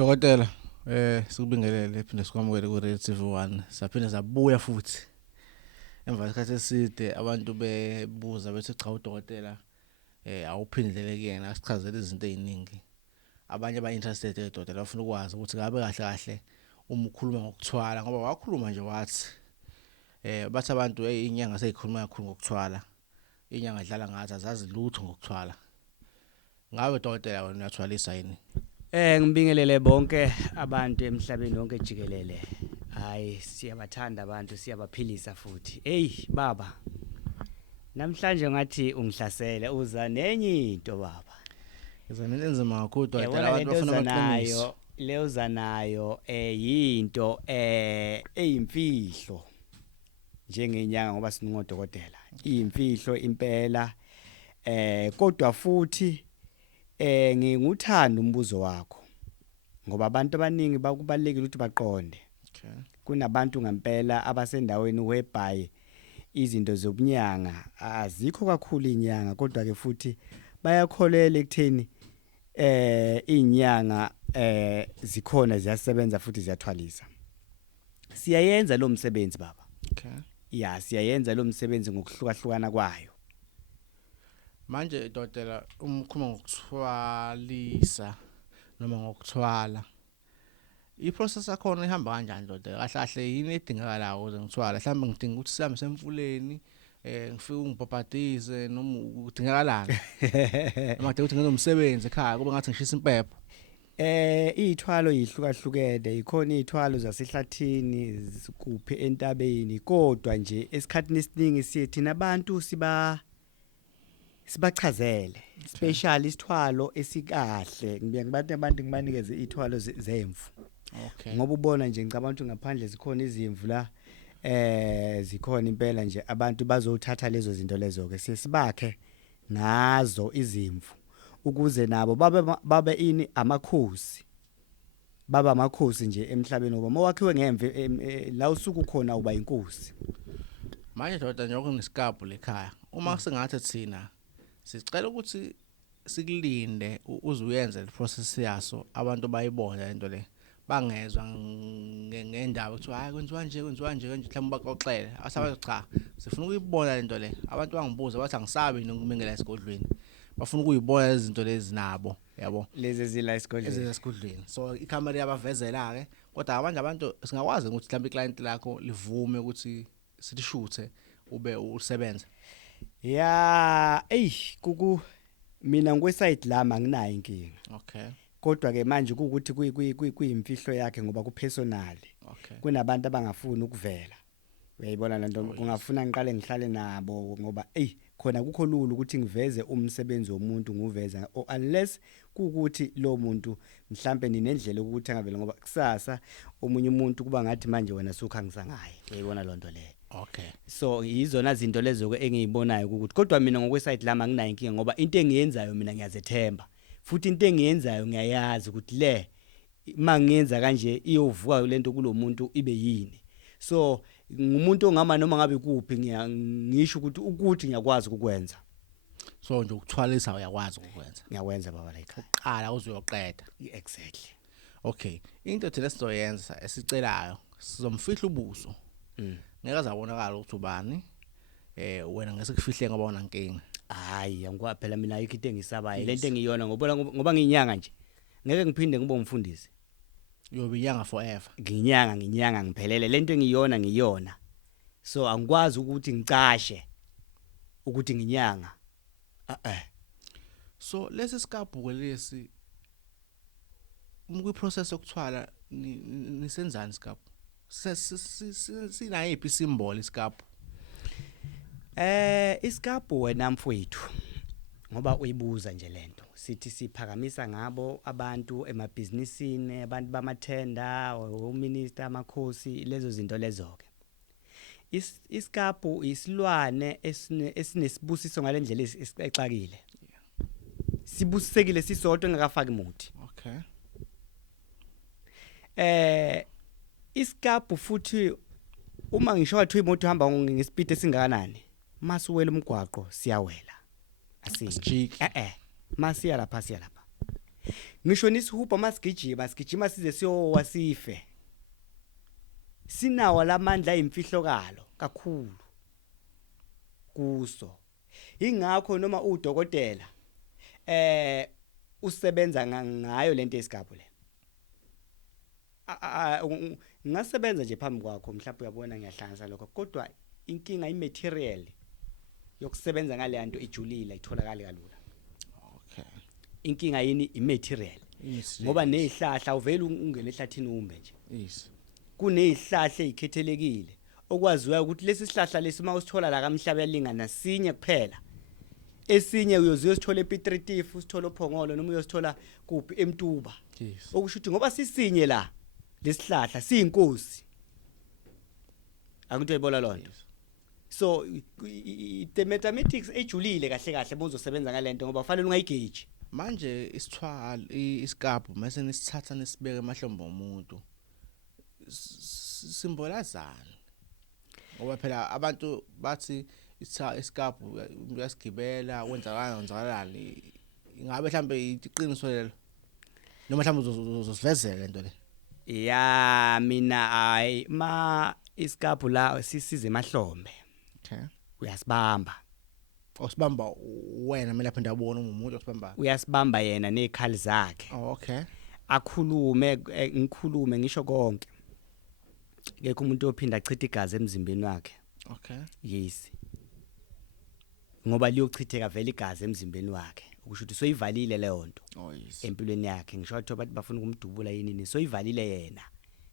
Dokotela, sikubingelele phinde sikwamukele ku Radio TV1. Saphinde sabuya futhi. Emva kwesikhathi eside abantu bebuza bethi cha udokotela awuphindele kuyena asichazele izinto eziningi. Abanye ba interested edokotela bafuna ukwazi ukuthi ngabe kahle kahle uma ukhuluma ngokuthwala ngoba wakhuluma nje wathi bathi abantu inyanga seyikhuluma kakhulu ngokuthwala. Inyanga idlala ngathi azazi lutho ngokuthwala. Ngabe dokotela wena uyathwalisa yini? Ngibingelele bonke abantu emhlabeni wonke jikelele. Hayi siyabathanda abantu siyabaphilisa futhi. Hey baba. Namhlanje ngathi ungihlasele uza nenye into baba. Izona enzima kakhulu dokotela abantu bafuna ukuqinisa. Leyo zanayo yinto eyimfihlo. Njengenyanga ngoba singodokotela. Iyimfihlo impela kodwa futhi ngikuthanda umbuzo wakho ngoba abantu abaningi bakubalekile ukuthi baqonde. Okay. Kunabantu ngempela abasendaweni whereby izinto zobunyanga azikho kakhulu inyanga kodwa ke futhi bayakholela ekutheni inyanga zikhona ziyasebenza futhi ziyathwalisa. Siyayenza lo msebenzi baba. Okay. Ya siyayenza lo msebenzi ngokuhlukahlukana kwayo. Manje dokotela umkhuluma ngokuthwalisa noma ngokuthwala. I-process yakhona ihamba kanjani dokotela? Kahle kahle yini edingakalayo ukuze ngithwala? Mhlawumbe ngidinga ukuthi sihambe semfuleni ngifike ungibhabhadize noma udingakalani? Noma kade ukuthi nginomsebenzi ekhaya kube ngathi ngishisa impepho. Izithwalo yihlukahlukene ikhona izithwalo zasehlathini kuphi entabeni kodwa nje esikhatini esiningi siyethina abantu sibachazele special isithwalo esikahle ngiyakubathi abantu ngibanikeze izithwalo zemvu. Okay. Ngoba ubona nje ngicabanga ngaphandle zikhona izimvu la zikhona impela nje abantu bazothatha lezo zinto lezo ke sisibakhe ngazo izimvu ukuze nabo babe ini amakhosi baba amakhosi nje emhlabeni ngoba mawakhiwe ngemve la usuku khona uba inkosi. Manje dokotela njengoba kunesikabhu lekhaya uma singathi thina sicela ukuthi sikulinde uze uyenze le process yaso abantu bayibona lento le bangezwa ngendaba ukuthi hayi kwenziwa nje mhlawumbe baxoxele asabathi cha sifuna ukuyibona lento le abantu bangibuza bathi angisabi nokumingela esigodlweni bafuna ukuyibona lezi zinto lezi nabo yabo Lezi zila esigodlweni so ikhamera yabavezela ke kodwa abantu singakwazi ukuthi mhlawumbe iclient lakho livume ukuthi silishuthe ube usebenza. Ya mina ngweside lama anginayo inkinga. Okay. Kodwa ke manje ukuthi kuyimfihlo yakhe ngoba kupersonal. Okay. Kunabantu abangafuni ukuvela. Uyayibona lento kungafuna ngiqale ngihlale nabo ngoba khona kukho lulu ukuthi ngiveze umsebenzi womuntu nguveza unless kuukuthi lo muntu mhlambe ninendlela ukuthi angavela ngoba kusasa omunye umuntu kuba ngathi manje wena sukhangisa ngaye. Uyayibona lonto le. Okay. So izona zinto lezo ke engiyibonayo ukuthi kodwa mina ngokweside lama nginayo inkinga ngoba into engiyenzayo mina ngiyazethemba futhi into engiyenzayo ngiyayazi ukuthi le mangiyenza kanje iyovuka lento kulomuntu ibe yini. So ngumuntu ongama noma ngabe kuphi ngisho ukuthi ngiyakwazi ukukwenza. So nje ukuthwalisa uyakwazi ukwenza. Ngiyakwenza baba la ekhaya. Qala uzoyoqeda. Exactly. Okay. Into thina sizoyenza esicelayo sizomfihla ubuso. Ngeke azabonakala ukuthi ubani wena ngesikufihle ngoba una inkinga. Hayi angikwa phela mina ayikho into engisabayo lento engiyona ngoba ngiyinyanga nje ngeke ngiphinde ngibe umfundisi. Uyobe inyanga forever. Nginyanga ngiphelele lento engiyona ngiyona. So angikwazi ukuthi ngicashe ukuthi nginyanga. So lesi sikabhuko lesi process yokuthwala nisenzani sikabhu? Sinayiphi symbol isikabhu? Isikabhu wena mfowethu ngoba uyibuza nje lento sithi siphakamisa ngabo abantu emabhizinisini abantu bamathenda ominister amakhosi lezo zinto lezo ke. Isikabhu isilwane esinesibusiso ngalendlela exakile. Sibusisekile sisodwa engakafaki muthi. Okay. Isikabhu futhi uma ngisho wathi imoto ihamba ngespeed esingakanani masuwela umgwaqo siyawela asijiki masiya lapha ngisho nisihuba masigijima size siyowa sife sinawa lamandla imfihlokalo kakhulu kuso ingakho noma udokotela usebenza ngayo lento esigaba le ngasebenza nje phambi kwakho mhlawumbe uyabona ngiyahlanganisa lokho kodwa inkinga imaterial yokusebenza ngale yanto ijulile itholakala kalula. Okay. Inkinga yini imaterial ngoba nezihlahla uvela ungene ehlathini umbe nje. Yes. Kunezihlahla ezikhethelekile okwaziwayo ukuthi lesi sihlahla lesi mawusithola la kamhlaba yalingana sinye kuphela. Esinye uyoziyo sithola ePitritifu usithola ophongolo noma uyosithola kuphi eMtuba. Yes. Okusho ukuthi ngoba sisinye la lesihlahla siyinkosi. Akuthi uyibola lonto. So the mathematics ejulile kahle kahle bozosebenza ngalento ngoba kufanele ungayigauge. Manje isithwala isikaphu mase nisithatha nesibeke emahlombe omuntu. Simbolazana. Ngoba phela abantu bathi isikaphu uyasigibela wenzakalani ingabe mhlambe iqiniso lelo noma mhlambe uzosivezela lento le. Ya mina ay ma isikaphu la sisize emahlombe. Okay. Uyasibamba. Osibamba wena mina lapha ndabona umuntu osibamba. Uyasibamba yena nezikhali zakhe. Oh okay. Akhulume ngikhulume ngisho konke. Ngekho umuntu ophinda achithe igazi emzimbeni wakhe. Okay. Yes. Ngoba liyochitheka vele igazi emzimbeni wakhe. Ukusho ukuthi soyivalile leyo nto. Oh yes. Empilweni yakhe ngisho ukuthi bathi bafuna ukumdubula yini soyivalile yena.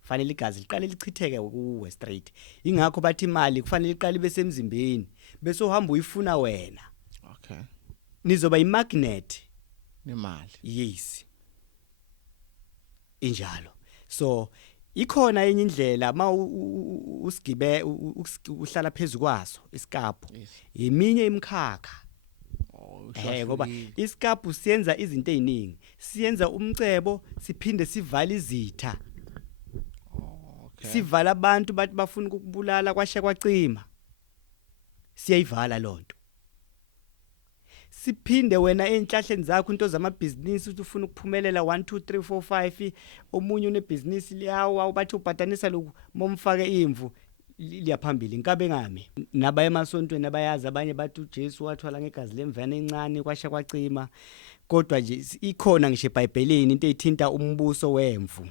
Kufanele igazi liqale lichitheke kuwe straight. Ingakho bathi imali kufanele iqale besemzimbeni bese uhamba uyifuna wena. Okay. Nizoba imagnet nemali. Yes. Injalo. So ikhona enye indlela ma usigibe uhlala phezulu kwaso isikaphu. Eminye imkhakha. Ngoba isikaphu siyenza izinto eziningi. Siyenza umcebo siphinde sivale izitha. Sivala abantu bathi bafuna ukubulala kwashe kwacima. Siyayivala lonto. Siphinde wena enhlahleni zakho into zamabhizinisi uthi ufuna ukuphumelela 1 2 3 4 5 omunye unebusiness liyawa bathi ubhatanisa lokhu momfake imvu liyaphambili inkabe ngami nabaya emasontweni abayazi abanye bathi uJesu wathwala ngegazi lemvana encane kwasha kwacima kodwa nje ikhona ngisho eBhayibhelini into ethinta umbuso wemvu.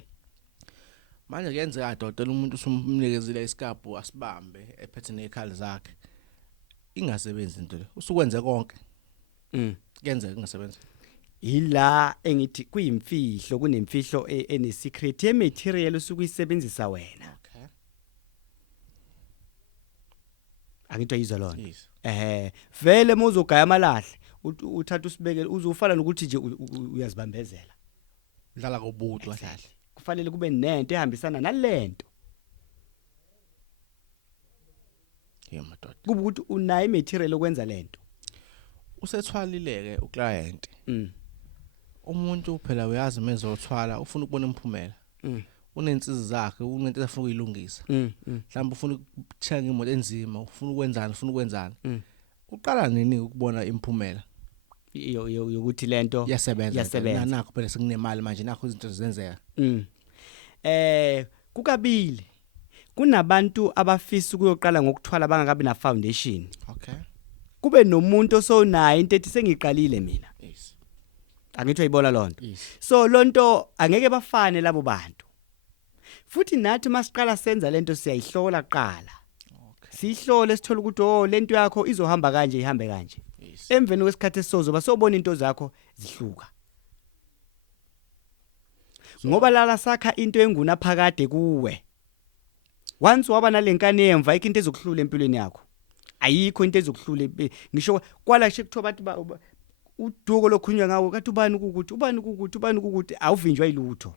Manje kuyenzeka dodela umuntu usumnikezile isikaphu asibambe ephethe nezikhali zakhe ingasebenzi into le usukwenze konke kuyenzeka ingasebenzi ila engithi kuyimfihlo kunemfihlo ene secret ye material usukuyisebenzisa wena. Okay. Akutho yizwa lona. Vele muzogaya amalahle uthatha usibekele uzofala nokuthi nje uyazibambezela. Udlala kobuthi kahle. Kufanele kube nento ehambisana nalento. Yemadoda. Kuba ukuthi unayo imaterial okwenza lento. Usethwalileke uclient. Umuntu phela uyazi mezothwala ufuna ukubona imphumela. Unensizi zakhe unento efuna ukuyilungisa. Mhlawumbe ufuna ukuthenga imoto enzima ufuna ukwenzana. Uqala nini ukubona imphumela? Yokuthi lento yasebenza nakho phela sekunemali manje nakho izinto zenzeka. Kukabili kunabantu abafisa ukuyoqala ngokuthwala bangakabi na foundation. Okay. Kube nomuntu osonayo into ethi sengiqalile mina. Yes. Angithi uyibola lonto. Yes. So lonto angeke bafane labo bantu. Futhi nathi masiqala senza lento siyayihlola qala. Okay. Sihlole sithola ukuthi lento yakho izohamba kanje ihambe kanje. Yes. Emveni kwesikhathi esizoba sobona into zakho zihluka. Ngoba lala sakha into enguna phakade kuwe. Once waba nalenkane emva into ezokuhlula empilweni yakho. Ayikho into ezokuhlula ngisho kwala kuthiwa bathi uduko lokhunywa ngawo kathi ubani ukuthi awuvinjwa ilutho.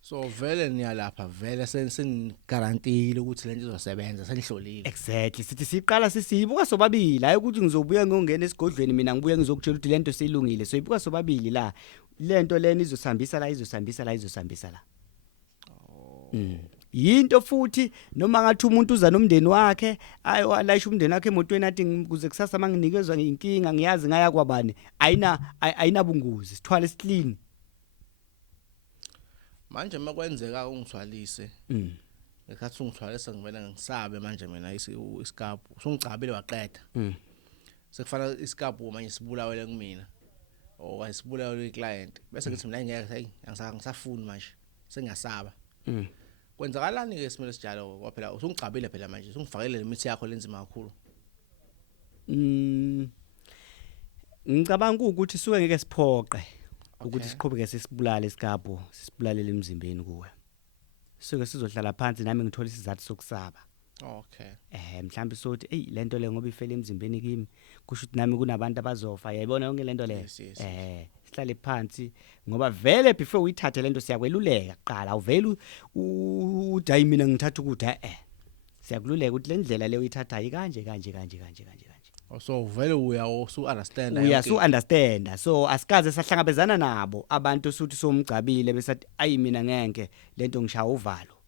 So vele niyalapha vele senigarantile ukuthi lento izosebenza senihlolile. Exactly sithi siqala sisiyibuka sobabili hayi ukuthi ngizobuya ngongena esigodlweni mina ngibuya ngizokutshela ukuthi lento seyilungile so ibuka sobabili la lento leni izosambisa la. Oh. yinto futhi noma ngathi umuntu uza nomndeni wakhe ayolayisha umndeni wakhe emotweni athi kuze kusasa manginikezwa inkinga ngiyazi ngaya kwabani ayinabungozi sithwale clean manje makwenzeka ungithwalise ngekhathi ungithwalisa ngivela ngisabe manje mina isikaphu usungicabile waqeda sekufana isikaphu manje sibulawele kumina sibulawele iclient bese ngithi mina ngeke hey angisafuni manje sengiyasaba kwenzakalani ke isimilo sijalo kwaphela usungicabile phela manje usungifakele lemithi yakho lenzima kakhulu ngicabanga ukuthi suke ngeke siphoqe ukuthi siqhubeke sesibulale isikaphu sisibulalela emzimbeni kuwe suke sizohlala phansi nami ngithola isizathu sokusaba mhlawumbe sothi hey lento le ngoba ifele emzimbeni kimi kusho ukuthi nami kunabantu abazofa yayibona yonke lento le sihlale phansi ngoba vele before uyithathe lento siyakweluleka qala awuveli udayi mina ngithatha ukuthi siyakululeka ukuthi le ndlela le uyithatha ayikanje kanje so vele usu understand so asikaze sahlangabezana nabo abantu suthi somgcabile besathi ayi mina ngeke lento ngishaya uvalo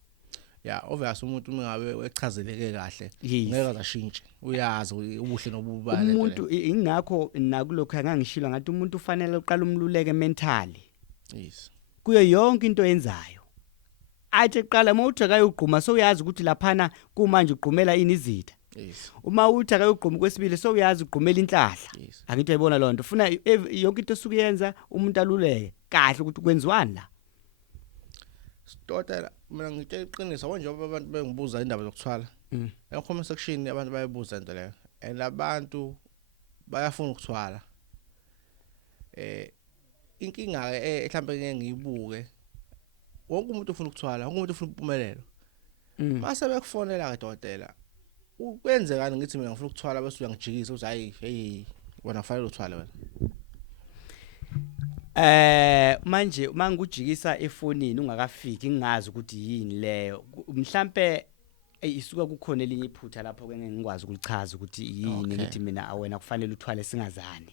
obvious umuntu mingabe echazeleke kahle ngeke azashintshe uyazi ubuhle nobubale umuntu ingakho nakulokho ngangishilo ngathi umuntu ufanele uqala umluleke mentally kuyo yonke into yenzayo athi eqala mawuthi akayugquma so uyazi ukuthi laphana kumanje uqhumela ini izitha uma uthi akayugquma kwesibili so uyazi uqhumela inhlahla angithi uyibona lonto ufuna yonke into osukuyenza umuntu aluleke kahle ukuthi kwenziwani la Sitotela mina ngitshela iqiniso konje abantu bengibuza indaba zokuthwala ekhoma section abantu bayabuza into leyo and abantu bayafuna ukuthwala inkinga ke mhlambe ngeke ngiyibuke wonke umuntu ufuna ukuthwala wonke umuntu ufuna impumelelo mase bekufonela ke dotela ukwenzekani ngithi mina ngifuna ukuthwala bese uyangijikisa uthi hayi hey wena kufanele uthwale wena manje mangujikisa efonini ungakafiki ngingazi ukuthi yini leyo mhlambe isuka kukhona elinye iphutha lapho ke ngikwazi ukulichaza ukuthi yini ngithi mina awena kufanele uthwale singazani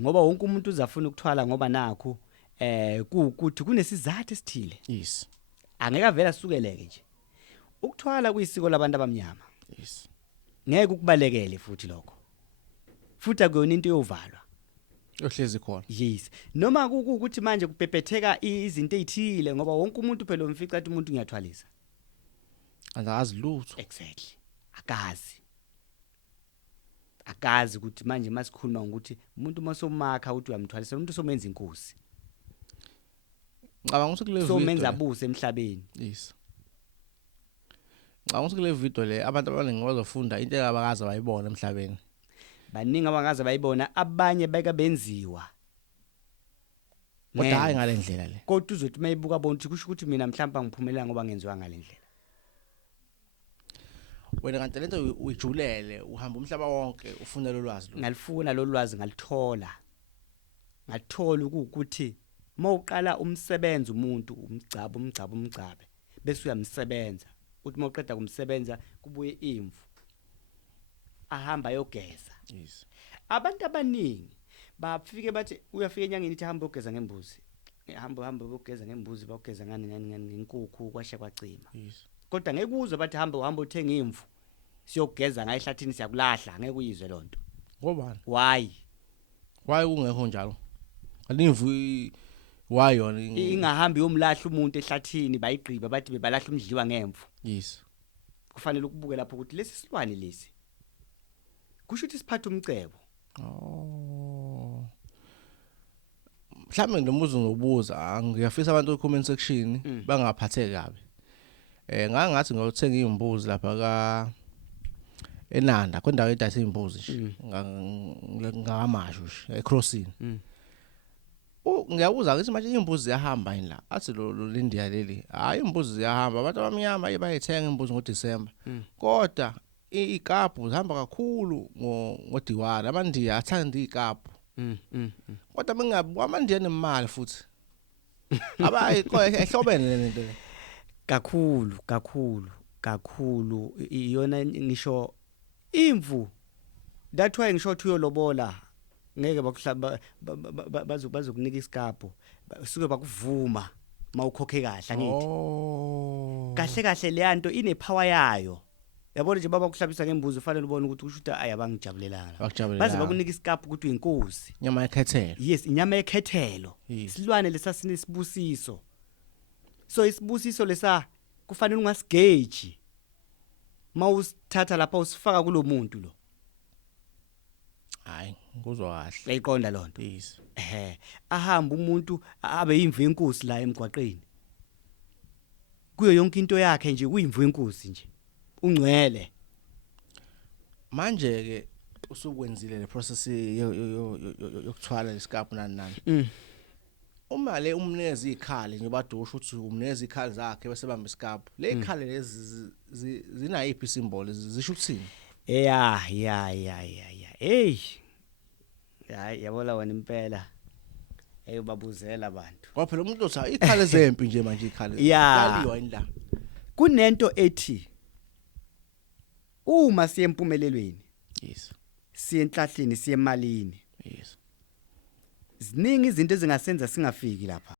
ngoba wonke umuntu uzafuna ukuthwala ngoba nakho kuthi kunesizathu esithile angeke avela asukeleke nje ukuthwala kuyisiko labantu abamnyama ngeke ukubalekele futhi lokho futhi akuyona into yovalwa ohlezi khona noma ukuthi manje kupepetheka izinto ezithile ngoba wonke umuntu phela umfica athi umuntu ngiyathwalisa angazi lutho exactly akazi ukuthi manje masikhuluma ukuthi umuntu masomakha uthi uyamthwalisa umuntu somenza inkosi ngicabanga ukuthi kule video somenza abuse emhlabeni ngicabanga ukuthi kule video le abantu abaningi bazofunda into engabakaza bayibona emhlabeni baningi abangaze bayibona abanye beka benziwa kodwa hayi ngale ndlela le kodwa uzothi mayibuka bonke kusho ukuthi mina mhlawumbe ngiphumelela ngoba ngenziwa ngale ndlela wena kanti lento uyijulele uhamba umhlaba wonke ufuna lolwazi ngalifuna lolwazi ngalithola ukuthi mawuqala umsebenzi umuntu umgcabe bese uyamsebenza uthi mawuqeda kumsebenza kubuye imvu ahamba yogeza abantu abaningi bafike bathi uyafika enyangeni ithi hamba ugeza ngembuzi hamba ugeza ngembuzi bageza ngani ngenkukhu kwashe kwacima kodwa ngeke uzwe bathi hamba uthenga imvu siyogeza ngayo ehlathini siyakulahla ngeke uyizwe lonto ngobani why kungekho njalo alimvu why yona ingahambi yomlahla umuntu ehlathini bayigqiba bathi bebalahla umdliwa ngemvu kufanele ukubuke lapho ukuthi lesi silwane lesi kusho ukuthi siphatha umcebo mhlawumbe ngimuzo ngobuza ngiyafisa abantu comment section bangaphatheki kabi ngathi ngothenga imbuzi lapha enanda kwendawo edayisa imbuzi nje ngamasho ecrossing ngiyabuza ukuthi manje imbuzi ziyahamba yini la athi lo India leli hayi imbuzi ziyahamba abantu abamnyama bayithenga imbuzi ngoDisemba kodwa ikaphu zihamba kakhulu ngodiwala amandiya athanda ikaphu kodwa bengabi amandiya nemali futhi abayi ehlobene lento kakhulu iyona ngisho imvu that's why ngisho ukuthi uyolobola ngeke bakuhlaba bazokunika isikapho suke bakuvuma mawukhokhe kahle angithi Oh. kahle kahle le nto ine power yayo yabona nje baba kuhlabisa ngembuzo ufanele ubone ukuthi usho ukuthi ayabangijabulelanga baze bakunika iskapu ukuthi uyinkosi inyama yekhethelo yes inyama yekhethelo isilwane lesasine isibusiso so isibusiso lesa kufanele ungasigeji mawusithatha lapha usifaka kulomuntu lo hayi nguzwa kahle uyayiqonda lonto yes ahamba umuntu abe yimvu yenkosi la emgwaqeni kuyo yonke into yakhe nje kuyimvu yenkosi nje ungcwele manje ke usukwenzile le process yokuthwala lesikapu nani uma le umnikeza ikhali nje badusha ukuthi umnikeza ikhali zakhe bese bamba isikapu le ikhali lezi zinayiphi symbol zisho ukuthini ya hey hayi yabona wena impela eyobabuzela abantu ngoba phela umuntu uthi ikhali zempi nje manje ikhali yaliwa indla kunento ethi uma siye empumelelweni yes siye enhlahleni siye emalini yes ziningi izinto ezingasenza singafiki lapha